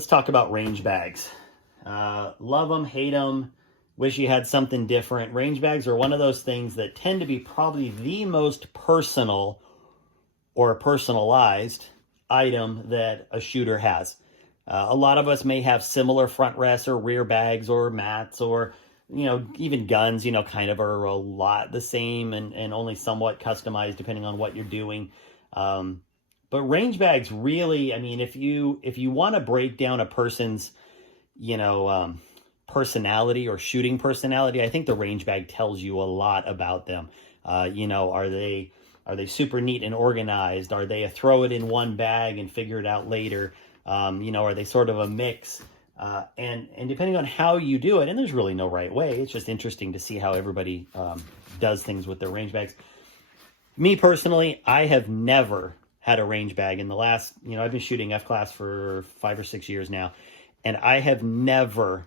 Let's talk about range bags. Love them, hate them, wish you had something different. Range bags are one of those things that tend to be probably the most personal or personalized item that a shooter has. A lot of us may have similar front rests or rear bags or mats, or even guns, kind of are a lot the same and only somewhat customized depending on what you're doing. But range bags really, I mean, if you want to break down a person's, personality or shooting personality, I think the range bag tells you a lot about them. Are they super neat and organized? Are they a throw it in one bag and figure it out later? Are they sort of a mix? And depending on how you do it, and there's really no right way, it's just interesting to see how everybody does things with their range bags. Me personally, I have never had a range bag in the last, I've been shooting F-class for 5 or 6 years now, and I have never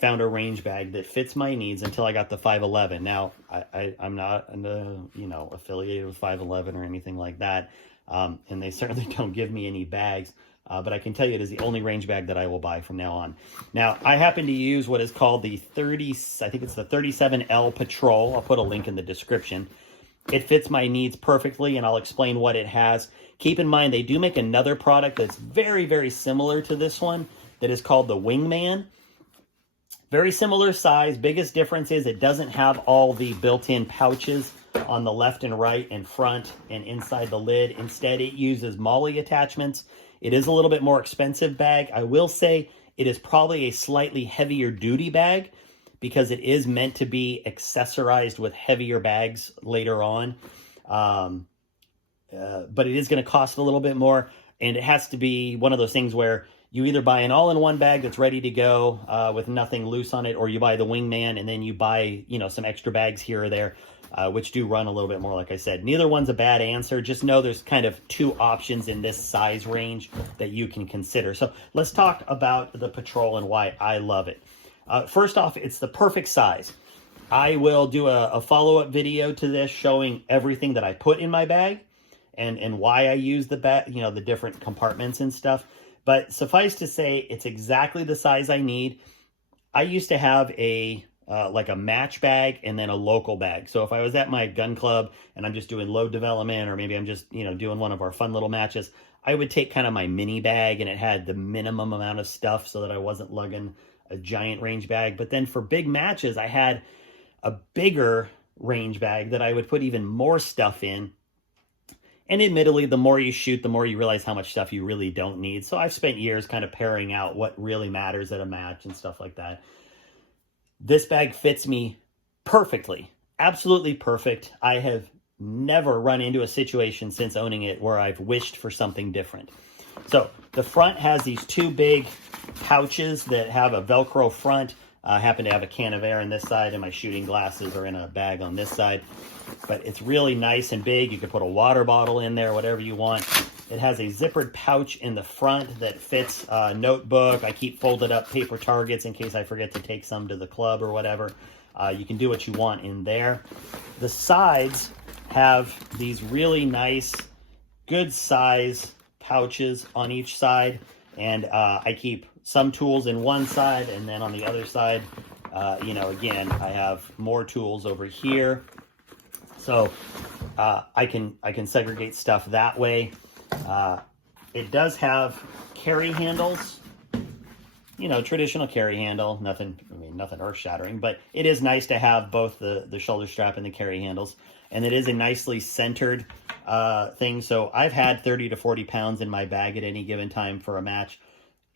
found a range bag that fits my needs until I got the 511. Now, I'm not, affiliated with 511 or anything like that, and they certainly don't give me any bags, but I can tell you it is the only range bag that I will buy from now on. Now, I happen to use what is called the 37L Patrol. I'll put a link in the description. It fits my needs perfectly, and I'll explain what it has. Keep in mind, they do make another product that's very, very similar to this one that is called the Wingman. Very similar size. Biggest difference is it doesn't have all the built-in pouches on the left and right and front and inside the lid. Instead, it uses MOLLE attachments. It is a little bit more expensive bag. I will say it is probably a slightly heavier duty bag because it is meant to be accessorized with heavier bags later on. But it is going to cost a little bit more, and it has to be one of those things where you either buy an all-in-one bag that's ready to go with nothing loose on it, or you buy the Wingman and then you buy, some extra bags here or there, which do run a little bit more, like I said. Neither one's a bad answer. Just know there's kind of two options in this size range that you can consider. So let's talk about the Patrol and why I love it. First off, it's the perfect size. I will do a follow-up video to this showing everything that I put in my bag and why I use the bag, the different compartments and stuff. But suffice to say, it's exactly the size I need. I used to have like a match bag and then a local bag. So if I was at my gun club and I'm just doing load development, or maybe I'm just, doing one of our fun little matches, I would take kind of my mini bag, and it had the minimum amount of stuff so that I wasn't lugging a giant range bag. But then for big matches, I had a bigger range bag that I would put even more stuff in. And admittedly, the more you shoot, the more you realize how much stuff you really don't need. So I've spent years kind of pairing out what really matters at a match and stuff like that. This bag fits me perfectly, absolutely perfect. I have never run into a situation since owning it where I've wished for something different. So the front has these two big pouches that have a Velcro front. I happen to have a can of air on this side, and my shooting glasses are in a bag on this side. But it's really nice and big. You can put a water bottle in there, whatever you want. It has a zippered pouch in the front that fits a notebook. I keep folded up paper targets in case I forget to take some to the club or whatever. You can do what you want in there. The sides have these really nice, good size pouches on each side. And I keep some tools in one side, and then on the other side, again, I have more tools over here. So I can segregate stuff that way. It does have carry handles, traditional carry handle, nothing earth-shattering, but it is nice to have both the shoulder strap and the carry handles. And it is a nicely centered thing. So I've had 30 to 40 pounds in my bag at any given time for a match,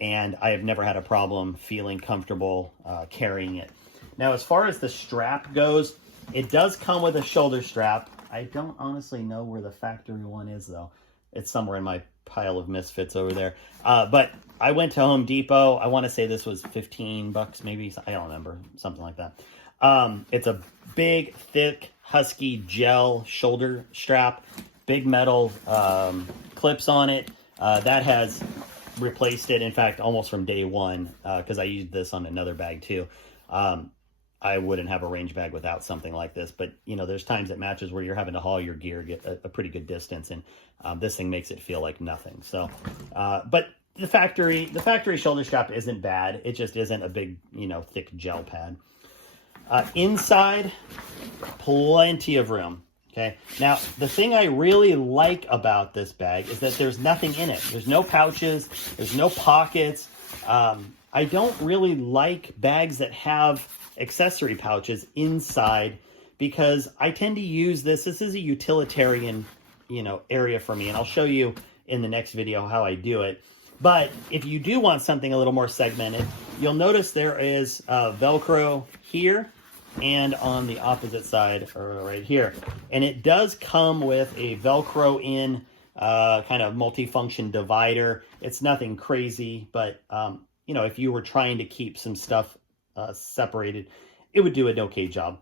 and I have never had a problem feeling comfortable carrying it. Now, as far as the strap goes, it does come with a shoulder strap. I don't honestly know where the factory one is, though. It's somewhere in my pile of misfits over there. But I went to Home Depot. I want to say this was $15, maybe. I don't remember. Something like that. It's a big, thick, husky gel shoulder strap. Big metal clips on it. That has replaced it, in fact, almost from day one, because I used this on another bag, too. I wouldn't have a range bag without something like this, but there's times at matches where you're having to haul your gear, get a pretty good distance, and this thing makes it feel like nothing. So, but the factory shoulder strap isn't bad. It just isn't a big, thick gel pad. Inside, plenty of room. Okay. Now, the thing I really like about this bag is that there's nothing in it. There's no pouches. There's no pockets. I don't really like bags that have accessory pouches inside because I tend to use this. This is a utilitarian, area for me, and I'll show you in the next video how I do it. But if you do want something a little more segmented, you'll notice there is Velcro here and on the opposite side, or right here. And it does come with a Velcro in kind of multifunction divider. It's nothing crazy, but if you were trying to keep some stuff separated, it would do an okay job.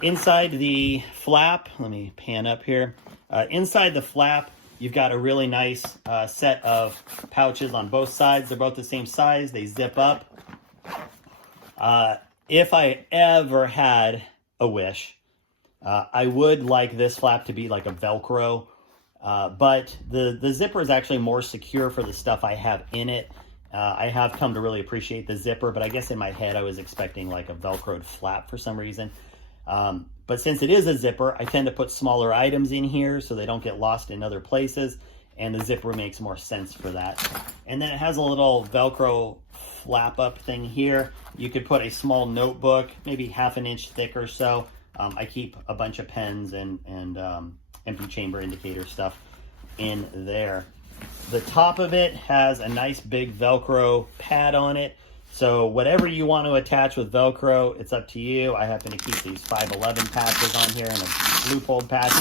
Inside the flap, let me pan up here. Inside the flap, you've got a really nice set of pouches on both sides. They're both the same size. They zip up. If I ever had a wish, I would like this flap to be like a Velcro, but the zipper is actually more secure for the stuff I have in it. I have come to really appreciate the zipper, but I guess in my head I was expecting like a Velcroed flap for some reason. But since it is a zipper, I tend to put smaller items in here so they don't get lost in other places, and the zipper makes more sense for that. And then it has a little Velcro flap up thing here. You could put a small notebook, maybe 1/2 inch thick or so. I keep a bunch of pens and empty chamber indicator stuff in there. The top of it has a nice big Velcro pad on it. So whatever you want to attach with Velcro, it's up to you. I happen to keep these 511 patches on here and a loopholed patch.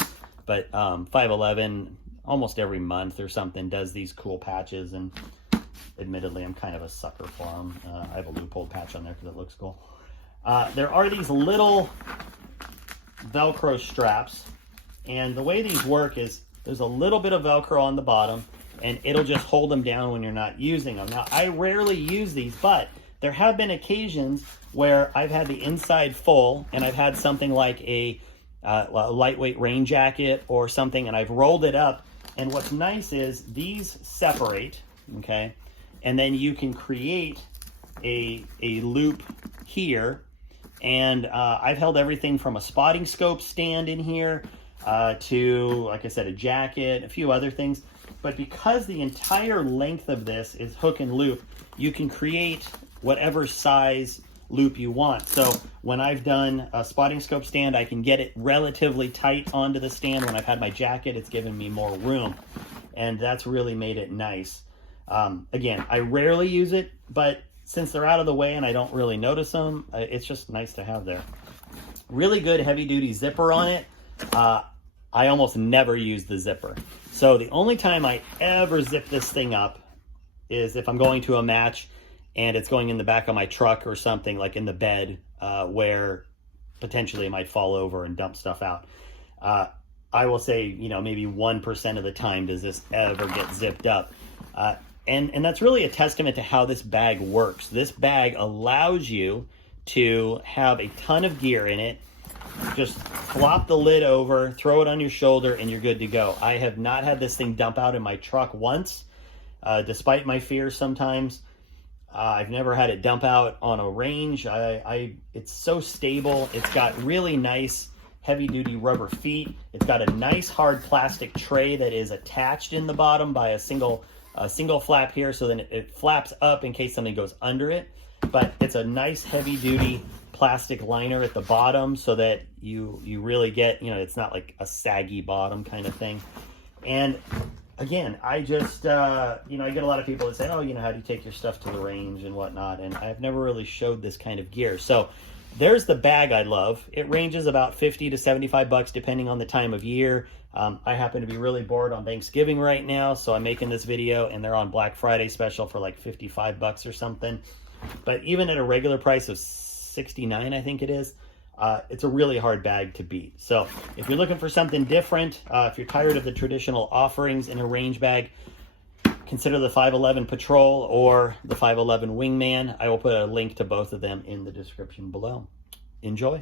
But 511, almost every month or something, does these cool patches. And admittedly, I'm kind of a sucker for them. I have a loopholed patch on there because it looks cool. There are these little Velcro straps. And the way these work is there's a little bit of Velcro on the bottom, and it'll just hold them down when you're not using them. Now, I rarely use these, but there have been occasions where I've had the inside full, and I've had something like a lightweight rain jacket or something, and I've rolled it up. And what's nice is these separate, okay? And then you can create a loop here. And I've held everything from a spotting scope stand in here to, like I said, a jacket, a few other things. But because the entire length of this is hook and loop, you can create whatever size loop you want. So when I've done a spotting scope stand, I can get it relatively tight onto the stand. When I've had my jacket, it's given me more room. And that's really made it nice. Again, I rarely use it, but since they're out of the way and I don't really notice them, it's just nice to have there. Really good heavy duty zipper on it. I almost never use the zipper. So the only time I ever zip this thing up is if I'm going to a match and it's going in the back of my truck or something, like in the bed, where potentially it might fall over and dump stuff out. I will say, maybe 1% of the time does this ever get zipped up. And that's really a testament to how this bag works. This bag allows you to have a ton of gear in it. Just flop the lid over, throw it on your shoulder, and you're good to go. I have not had this thing dump out in my truck once, despite my fears sometimes. I've never had it dump out on a range. It's so stable. It's got really nice heavy-duty rubber feet. It's got a nice hard plastic tray that is attached in the bottom by a single flap here, so then it flaps up in case something goes under it. But it's a nice heavy-duty plastic liner at the bottom so that you really get, it's not like a saggy bottom kind of thing. And again, I just, I get a lot of people that say, oh, how do you take your stuff to the range and whatnot? And I've never really showed this kind of gear. So there's the bag I love. It ranges about $50 to $75 depending on the time of year. I happen to be really bored on Thanksgiving right now, so I'm making this video, and they're on Black Friday special for like $55 or something. But even at a regular price of $69, I think it is, it's a really hard bag to beat. So if you're looking for something different, if you're tired of the traditional offerings in a range bag, consider the 511 Patrol or the 511 Wingman. I will put a link to both of them in the description below. Enjoy.